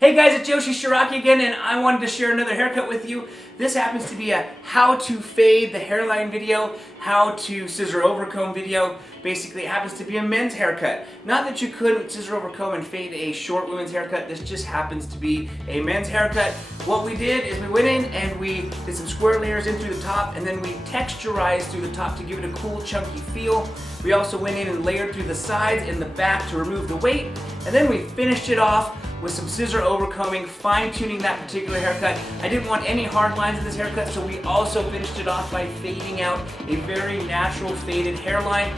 Hey guys, it's Yoshi Shiraki again, and I wanted to share another haircut with you. This happens to be a how to fade the hairline video, how to scissor overcomb video. Basically, it happens to be a men's haircut. Not that you couldn't scissor overcomb and fade a short women's haircut, this just happens to be a men's haircut. What we did is we went in and we did some square layers in through the top, and then we texturized through the top to give it a cool, chunky feel. We also went in and layered through the sides and the back to remove the weight, and then we finished it off with some scissor overcombing, fine-tuning that particular haircut. I didn't want any hard lines in this haircut, so we also finished it off by fading out a very natural faded hairline.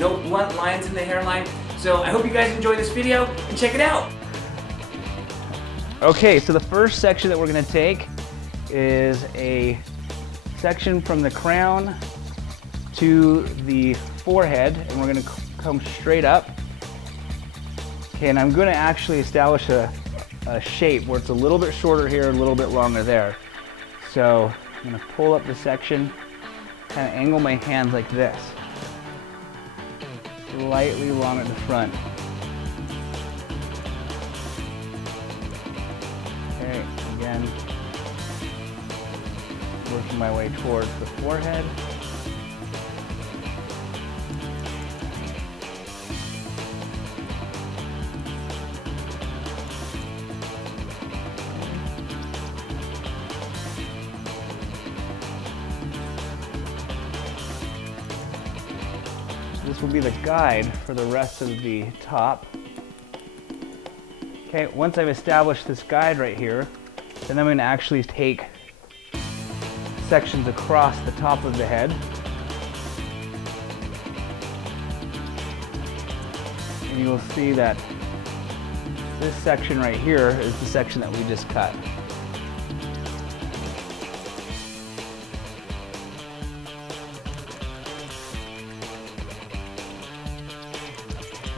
No blunt lines in the hairline. So I hope you guys enjoy this video and check it out. Okay, so the first section that we're going to take is a section from the crown to the forehead, and we're going to come straight up. Okay, and I'm going to actually establish a shape where it's a little bit shorter here, a little bit longer there. So I'm going to pull up the section, kind of angle my hands like this. Slightly long at the front. Okay, again, working my way towards the forehead. This will be the guide for the rest of the top. Okay, once I've established this guide right here, then I'm going to actually take sections across the top of the head. And you will see that this section right here is the section that we just cut.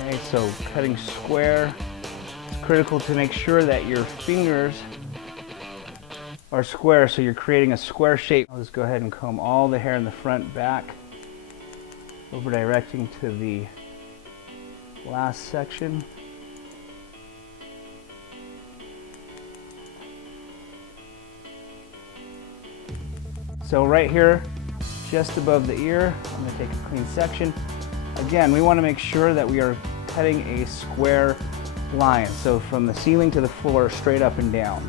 Okay, so cutting square, it's critical to make sure that your fingers are square, so you're creating a square shape. I'll just go ahead and comb all the hair in the front back, over directing to the last section. So right here, just above the ear, I'm going to take a clean section. Again, we want to make sure that we are cutting a square line, so from the ceiling to the floor, straight up and down.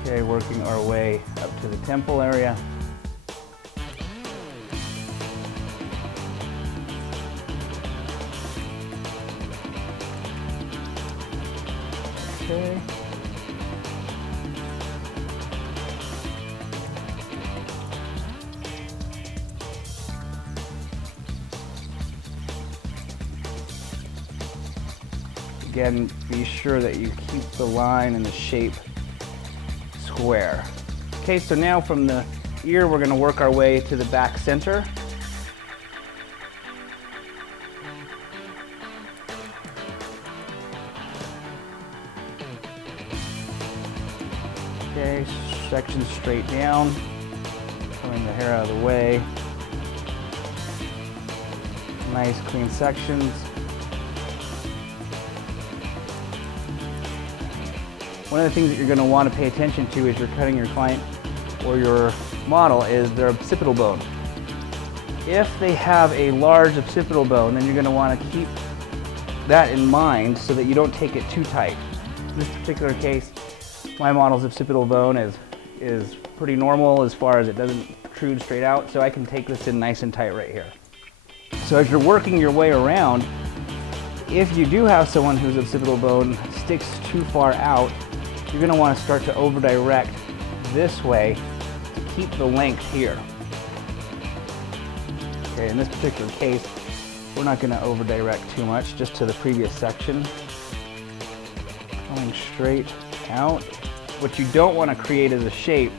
Okay, working our way up to the temple area. Okay. Again, be sure that you keep the line and the shape square. Okay, so now from the ear, we're going to work our way to the back center. Okay, section straight down, pulling the hair out of the way. Nice clean sections. One of the things that you're going to want to pay attention to as you're cutting your client or your model is their occipital bone. If they have a large occipital bone, then you're going to want to keep that in mind so that you don't take it too tight. In this particular case, my model's occipital bone is pretty normal as far as it doesn't protrude straight out, so I can take this in nice and tight right here. So as you're working your way around, if you do have someone whose occipital bone sticks too far out, you're going to want to start to over-direct this way to keep the length here. Okay, in this particular case, we're not going to over-direct too much, just to the previous section. Coming straight out. What you don't want to create is a shape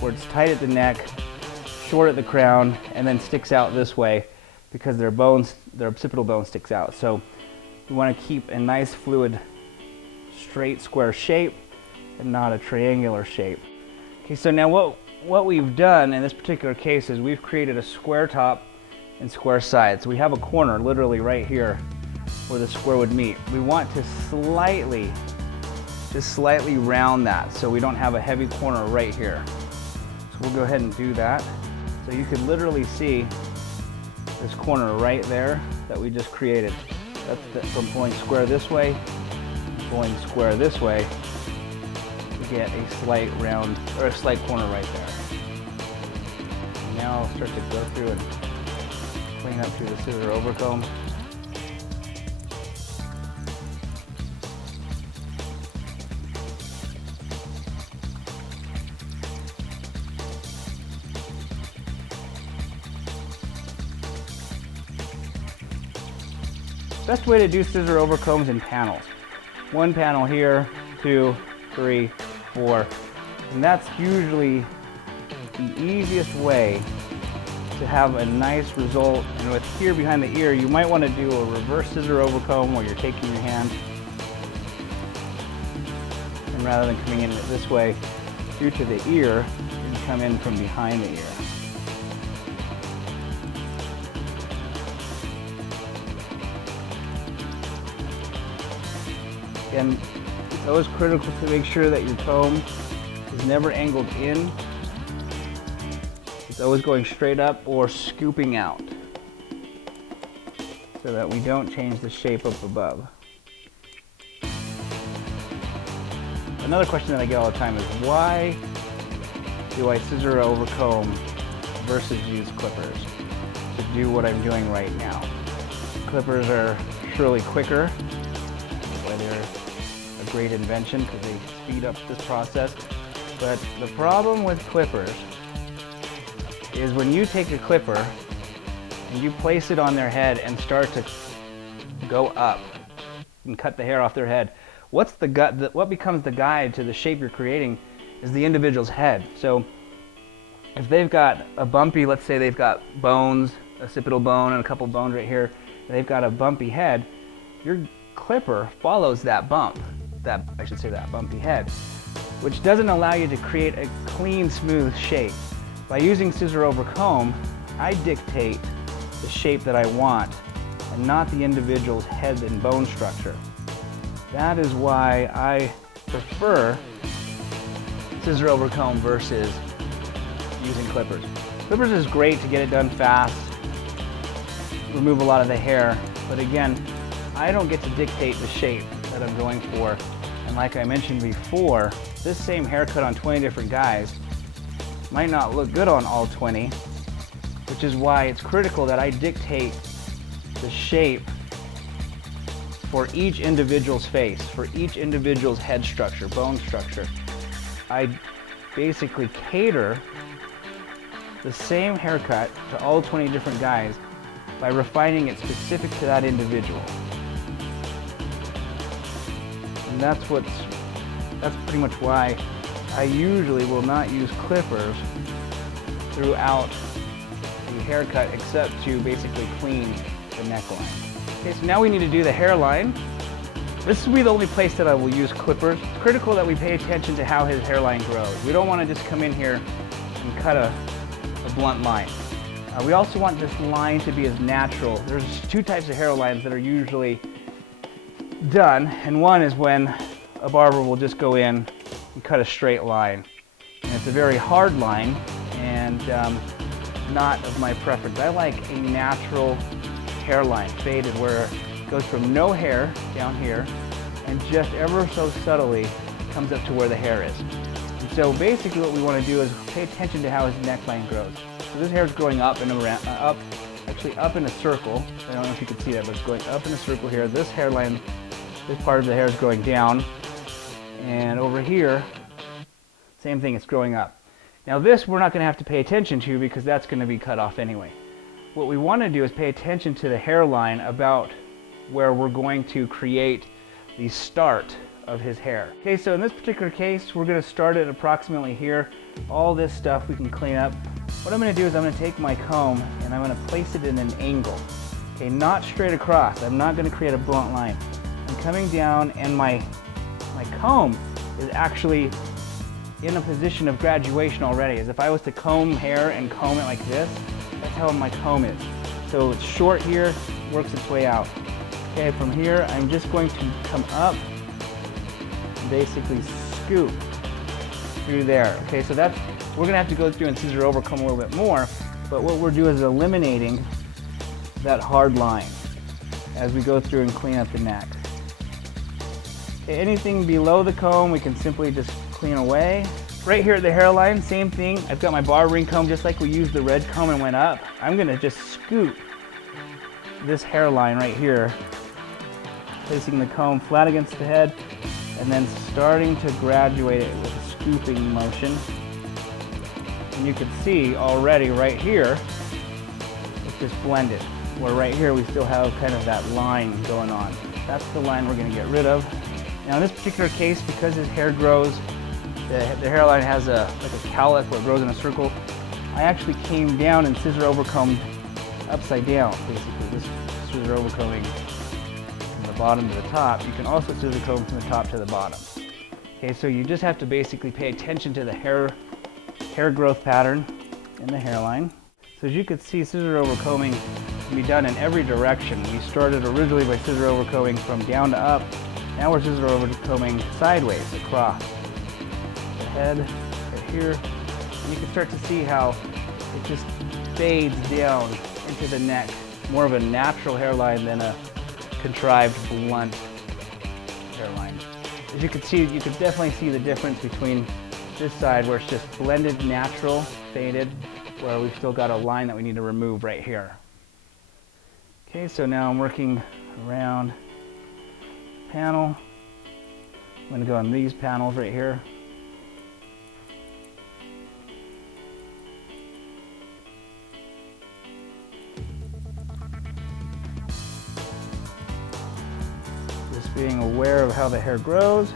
where it's tight at the neck, short at the crown, and then sticks out this way because their occipital bone sticks out. So we want to keep a nice fluid straight square shape and not a triangular shape. Okay, so now what we've done in this particular case is we've created a square top and square sides. So we have a corner literally right here where the square would meet. We want to slightly just slightly round that so we don't have a heavy corner right here. So we'll go ahead and do that. So you can literally see this corner right there that we just created. That's from pulling square this way, pulling square this way, to get a slight round, or a slight corner right there. And now I'll start to go through and clean up through the scissor overcomb. Best way to do scissor overcombs in panels. One panel here, 2, 3, 4. And that's usually the easiest way to have a nice result. And with here behind the ear, you might want to do a reverse scissor overcomb where you're taking your hand, and rather than coming in this way due to the ear, you come in from behind the ear. And it's always critical to make sure that your comb is never angled in. It's always going straight up or scooping out so that we don't change the shape up above. Another question that I get all the time is, why do I scissor overcomb versus use clippers to do what I'm doing right now? Clippers are surely quicker. They're a great invention because they speed up this process. But the problem with clippers is when you take a clipper and you place it on their head and start to go up and cut the hair off their head, what becomes the guide to the shape you're creating is the individual's head. So if they've got a bumpy, let's say they've got bones, a occipital bone and a couple bones right here, they've got a bumpy head, your clipper follows that bump, that bumpy head, which doesn't allow you to create a clean, smooth shape. By using scissor overcomb, I dictate the shape that I want and not the individual's head and bone structure. That is why I prefer scissor overcomb versus using clippers. Clippers is great to get it done fast, remove a lot of the hair, but again, I don't get to dictate the shape that I'm going for. And like I mentioned before, this same haircut on 20 different guys might not look good on all 20, which is why it's critical that I dictate the shape for each individual's face, for each individual's head structure, bone structure. I basically cater the same haircut to all 20 different guys by refining it specific to that individual. And that's pretty much why I usually will not use clippers throughout the haircut except to basically clean the neckline. Okay, so now we need to do the hairline. This will be the only place that I will use clippers. It's critical that we pay attention to how his hairline grows. We don't want to just come in here and cut a blunt line. We also want this line to be as natural. There's two types of hairlines that are usually done, and one is when a barber will just go in and cut a straight line. And it's a very hard line and not of my preference. I like a natural hairline, faded, where it goes from no hair down here and just ever so subtly comes up to where the hair is. And so basically what we want to do is pay attention to how his neckline grows. So this hair is growing up and around, up in a circle. I don't know if you can see that, but it's going up in a circle here. This hairline, this part of the hair is going down, and over here, same thing, it's growing up. Now this we're not going to have to pay attention to because that's going to be cut off anyway. What we want to do is pay attention to the hairline about where we're going to create the start of his hair. Okay, so in this particular case, we're going to start at approximately here. All this stuff we can clean up. What I'm going to do is I'm going to take my comb and I'm going to place it in an angle. Okay, not straight across. I'm not going to create a blunt line. I'm coming down and my comb is actually in a position of graduation already. As if I was to comb hair and comb it like this, that's how my comb is. So it's short here, works its way out. Okay, from here I'm just going to come up and basically scoop through there. Okay, so that's, we're gonna have to go through and scissor overcomb a little bit more, but what we're doing is eliminating that hard line as we go through and clean up the neck. Okay, anything below the comb we can simply just clean away. Right here at the hairline, same thing. I've got my bar ring comb just like we used the red comb and went up. I'm gonna just scoop this hairline right here, placing the comb flat against the head and then starting to graduate it with a scooping motion. And you can see already right here, it's just blended. Where right here we still have kind of that line going on. That's the line we're gonna get rid of. Now in this particular case, because his hair grows, the hairline has like a cowlick where it grows in a circle, I actually came down and scissor overcombed upside down, basically. This scissor overcombing from the bottom to the top. You can also scissor comb from the top to the bottom. Okay, so you just have to basically pay attention to the hair growth pattern in the hairline. So as you can see, scissor overcombing can be done in every direction. We started originally by scissor overcombing from down to up. Now we're scissor overcombing sideways across the head right here. And you can start to see how it just fades down into the neck. More of a natural hairline than a contrived blunt hairline. As you can see, you can definitely see the difference between this side where it's just blended, natural, faded, where we've still got a line that we need to remove right here. Okay, so now I'm working around panel. I'm going to go on these panels right here. Just being aware of how the hair grows.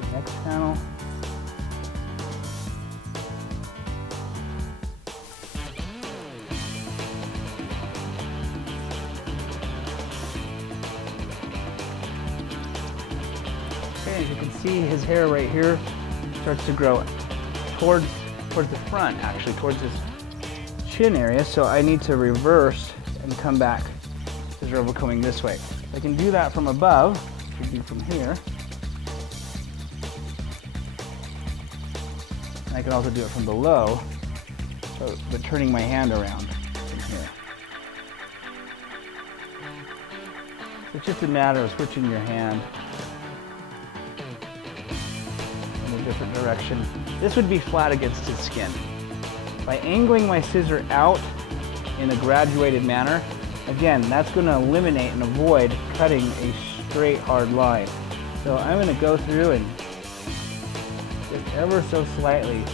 The next panel. As you can see, his hair right here starts to grow towards the front, actually, towards his chin area. So I need to reverse and come back, scissor overcombing this way. I can do that from above, should be from here. And I can also do it from below, but turning my hand around from here. So it's just a matter of switching your hand different direction. This would be flat against his skin. By angling my scissor out in a graduated manner, again, that's going to eliminate and avoid cutting a straight hard line. So I'm going to go through and just ever so slightly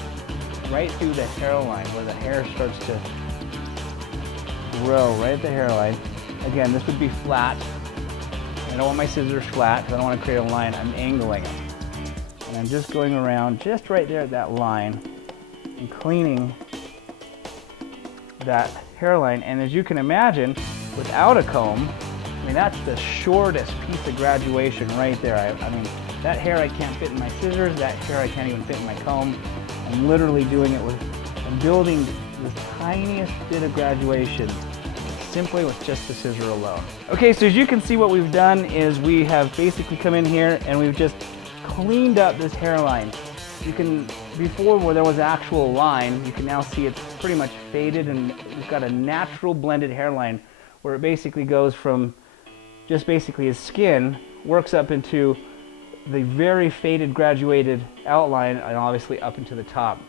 right through the hairline where the hair starts to grow right at the hairline. Again, this would be flat. I don't want my scissors flat because I don't want to create a line. I'm angling them. And I'm just going around just right there at that line and cleaning that hairline. And as you can imagine, without a comb, I mean, that's the shortest piece of graduation right there. I mean, that hair I can't fit in my scissors, that hair I can't even fit in my comb. I'm literally doing it with, I'm building the tiniest bit of graduation simply with just the scissor alone. Okay, so as you can see, what we've done is we have basically come in here and we've just cleaned up this hairline. You can, before where there was an actual line, you can now see it's pretty much faded and we've got a natural blended hairline where it basically goes from just basically his skin, works up into the very faded graduated outline and obviously up into the top.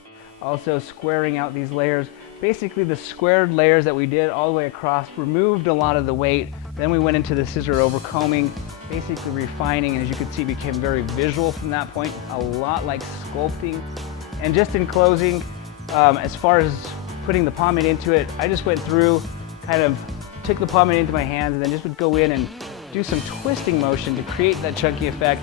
Also squaring out these layers. Basically the squared layers that we did all the way across removed a lot of the weight. Then we went into the scissor overcombing, basically refining, and as you can see, became very visual from that point, a lot like sculpting. And just in closing, as far as putting the pomade into it, I just went through, kind of took the pomade into my hands and then just would go in and do some twisting motion to create that chunky effect.